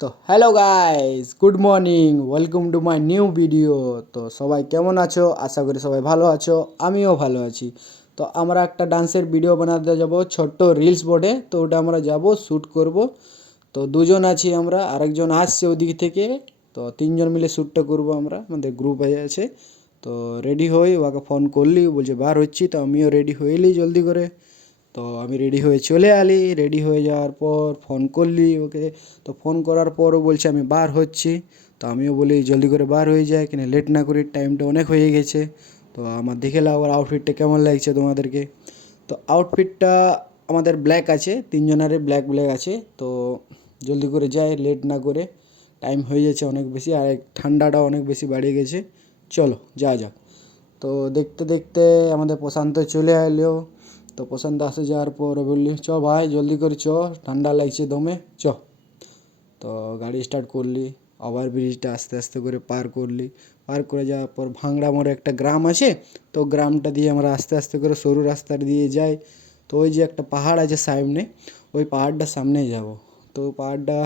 তো hello guys, good morning, welcome to my new video. তো সবাই কেমন আছো? আশা করি সবাই ভালো আছো, আমিও ভালো আছি। তো আমরা একটা ডান্সের ভিডিও বানাতে যাব ছোট্ট রিলস বোর্ডে। তো ওটা আমরা যাব শ্যুট করব। তো দুজন আছি আমরা, আরেকজন আসছে ওদিক থেকে। তো তিনজন মিলে শ্যুটটা করব আমরা, আমাদের গ্রুপ হয়ে আছে। তো রেডি হই, ওকে ফোন করলি, বলছে বার হচ্ছি। তো আমিও রেডি হইলি জলদি করে। তো আমি রেডি হয়ে চলে আলি। রেডি হয়ে যাওয়ার পর ফোন করলি ওকে। তো ফোন করার পরও বলছে আমি বার হচ্ছি। তো আমিও বলি জলদি করে বার হয়ে যায়, কিনা লেট না করি, টাইমটা অনেক হয়ে গেছে। তো আমার দেখে নাও আর আউটফিটটা কেমন লাগছে তোমাদেরকে। তো আউটফিটটা আমাদের ব্ল্যাক আছে, তিনজনেরই ব্ল্যাক ব্ল্যাক আছে। তো জলদি করে যাই, লেট না করে, টাইম হয়ে যাচ্ছে অনেক বেশি, আর ঠান্ডাটা অনেক বেশি বাড়িয়ে গেছে। চলো যা যাক। তো দেখতে দেখতে আমাদের প্রশান্ত চলে এলো। তো প্রশান্ত আসে যাওয়ার পর বললি চ ভাই জলদি করে চ, ঠান্ডা লাগছে দমে, চ। তো গাড়ি স্টার্ট করলি, ওভার ব্রিজটা আস্তে আস্তে করে পার করলি। পার করে যাওয়ার পর ভাংড়া মোড়ে একটা গ্রাম আছে। তো গ্রামটা দিয়ে আমরা আস্তে আস্তে করে সরু রাস্তার দিয়ে যাই। তো ওই যে একটা পাহাড় আছে সামনে, ওই পাহাড়টার সামনে যাব। তো পাহাড়টা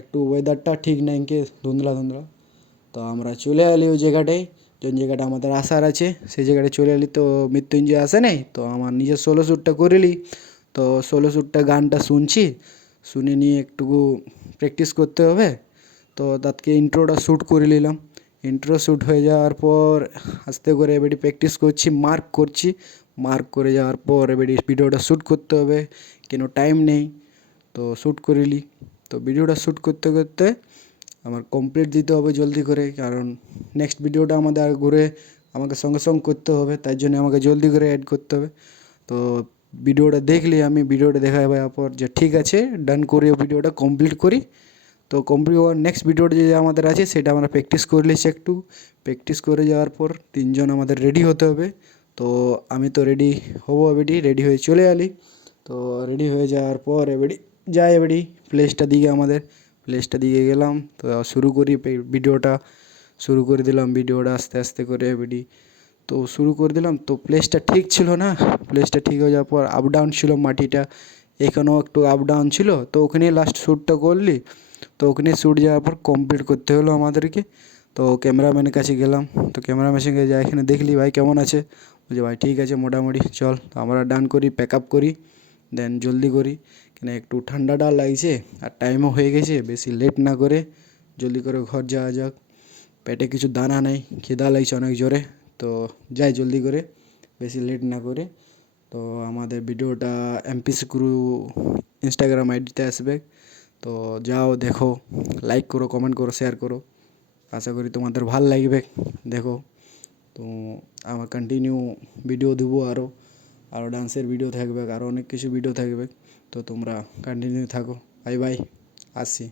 একটু ওয়েদারটা ঠিক নাই, কে ধুন্দলা ধুন্দলা। তো আমরা চলে এলি ওই জায়গাটায়, যে জায়গাটা আমাদের আসার আছে সেই জায়গাটায় চলে এলি। তো মৃত্যুঞ্জয় আসে নাই, তো আমার নিজের সোলো শ্যুটটা করিলি। তো সোলো শ্যুটটা গানটা শুনছি, শুনে নিয়ে একটু প্র্যাকটিস করতে হবে। তো তাকে ইন্ট্রোটা শ্যুট করে নিলাম। ইন্ট্রো শ্যুট হয়ে যাওয়ার পর আস্তে করে এবারে প্র্যাকটিস করছি, মার্ক করছি। মার্ক করে যাওয়ার পর এবারে ভিডিওটা শ্যুট করতে হবে, কেন টাইম নেই। তো শ্যুট করিলি। তো ভিডিওটা শ্যুট করতে করতে আমার কমপ্লিট দিতে হবে জলদি করে, কারণ নেক্সট ভিডিওটা আমাদের আর ঘুরে আমাকে সঙ্গে সঙ্গে করতে হবে, তাই জন্য আমাকে জলদি করে অ্যাড করতে হবে। তো ভিডিওটা দেখলি, আমি ভিডিওটা দেখার পর যে ঠিক আছে ডান করি, ভিডিওটা কমপ্লিট করি। তো কমপ্লিট হওয়ার নেক্সট ভিডিওটা যে আমাদের আছে সেটা আমরা প্র্যাকটিস করে নিচ্ছি একটু। প্র্যাকটিস করে যাওয়ার পর তিনজন আমাদের রেডি হতে হবে। তো আমি তো রেডি হবো, এবারে রেডি হয়ে চলে এলি। তো রেডি হয়ে যাওয়ার পর এবারে যাই, এবারে প্লেসটা দিকে আমাদের প্লেসটা দিকে গেলাম। তো শুরু করি ভিডিওটা, শুরু করে দিলাম ভিডিওটা আস্তে আস্তে করে এবারে। তো শুরু করে দিলাম। তো প্লেসটা ঠিক ছিল না, প্লেসটা ঠিক হয়ে যাওয়ার পর আপ ডাউন ছিল মাটিটা, এখানেও একটু আপ ডাউন ছিল। তো ওখানেই লাস্ট শ্যুটটা করলি। তো ওখানে শ্যুট যাওয়ার পর কমপ্লিট করতে হলো আমাদেরকে। তো ক্যামেরাম্যানের কাছে গেলাম। তো ক্যামেরাম্যানের সঙ্গে যা এখানে দেখলি ভাই কেমন আছে, বলছে ভাই ঠিক আছে মোটামুটি, চল। তো আমরা ডান করি, প্যাক আপ করি, দেন জলদি করি, কেন একটু ঠান্ডাটা লাগছে আর টাইমও হয়ে গেছে, বেশি লেট না করে জলদি করে ঘর যাওয়া যাক। পেটে কিছু দানা নেই, খিদা লাগছে অনেক জোরে। তো যাই জলদি করে, বেশি লেট না করে। তো আমাদের ভিডিওটা এমপিসি ক্রু ইনস্টাগ্রাম আইডিতে আসবে। তো যাও দেখো, লাইক করো, কমেন্ট করো, শেয়ার করো। আশা করি তোমাদের ভাল লাগবে। দেখো, তো আমার কন্টিনিউ ভিডিও দেবো, আরও আরও ডান্সের ভিডিও থাকবে, আরও অনেক কিছু ভিডিও থাকবে। তো তোমরা কন্টিনিউ থাকো। বাই বাই, আসছি।